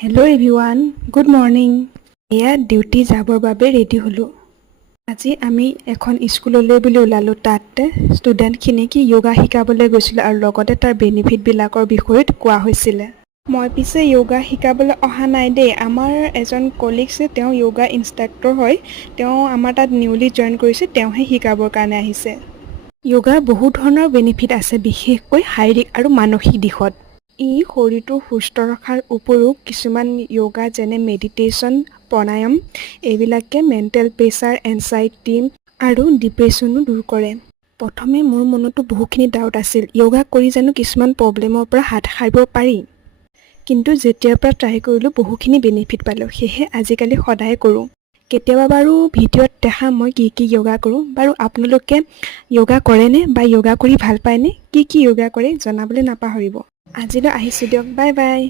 Hello' everyone, good morning. এয়া duty যাবৰ বাবে ৰেডি হ'লোঁ। আজি আমি এখন স্কুললৈ বুলি ওলালোঁ। তাতে ষ্টুডেণ্টখিনিক য়োগা শিকাবলৈ গৈছিলোঁ আৰু লগতে তাৰ বেনিফিটবিলাকৰ বিষয়ত কোৱা হৈছিলে। মই পিছে য়োগা শিকাবলৈ অহা নাই দেই। আমাৰ এজন কলিগছে তেওঁ য়োগা ইনষ্ট্ৰাক্টৰ হয়। তেওঁ আমাৰ তাত নিউলি জইন কৰিছে, তেওঁহে শিকাবৰ কাৰণে আহিছে। য়োগাৰ বহু ধৰণৰ বেনিফিট আছে, বিশেষকৈ শাৰীৰিক আৰু মানসিক দিশত। ই শৰীৰটো সুস্থ ৰখাৰ উপৰিও কিছুমান য়োগা যেনে মেডিটেশ্যন, প্ৰণায়াম এইবিলাকে মেণ্টেল প্ৰেছাৰ, এনজাইটি আৰু ডিপ্ৰেশ্যনো দূৰ কৰে। প্ৰথমে মোৰ মনতো বহুখিনি ডাউট আছিল, য়োগা কৰি জানো কিছুমান প্ৰব্লেমৰ পৰা হাত সাৰিব পাৰি। কিন্তু যেতিয়াৰ পৰা ট্ৰাই কৰিলোঁ বহুখিনি বেনিফিট পালোঁ। সেয়েহে আজিকালি সদায় কৰোঁ। কেতিয়াবা বাৰু ভিডিঅ'ত দেখা মই কি য়োগা কৰোঁ। বাৰু আপোনালোকে য়োগা কৰেনে বা য়োগা কৰি ভাল পায়নে? কি য়োগা কৰে জনাবলৈ নাপাহৰিব। আজিলৈ আহিছোঁ দিয়ক, বাই বাই।